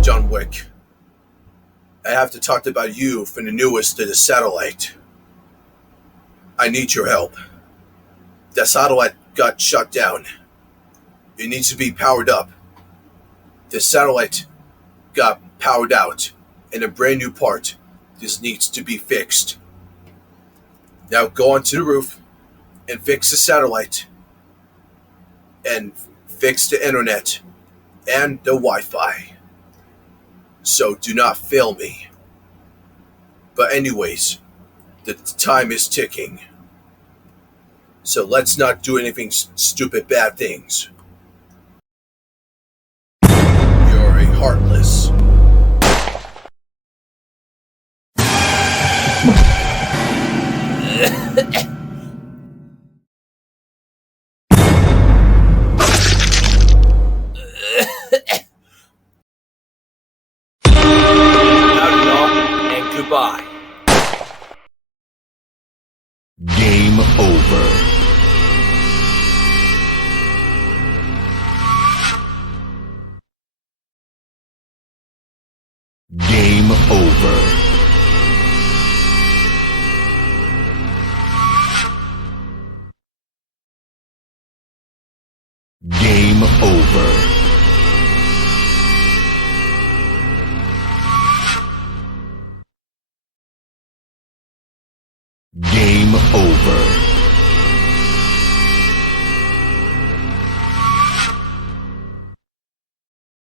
Mr. John Wick. I have to talk about you from the newest to the satellite. I need your help. The satellite got shut down. It needs to be powered up. The satellite got powered out, and a brand new part just needs to be fixed. Now go onto the roof and fix the satellite and fix the internet and the Wi-Fi. So do not fail me. But anyways, the time is ticking. So let's not do anything stupid bad things. You're a heartless. Howdy, y'all, and goodbye. Game over. Game over. Game over. Game over.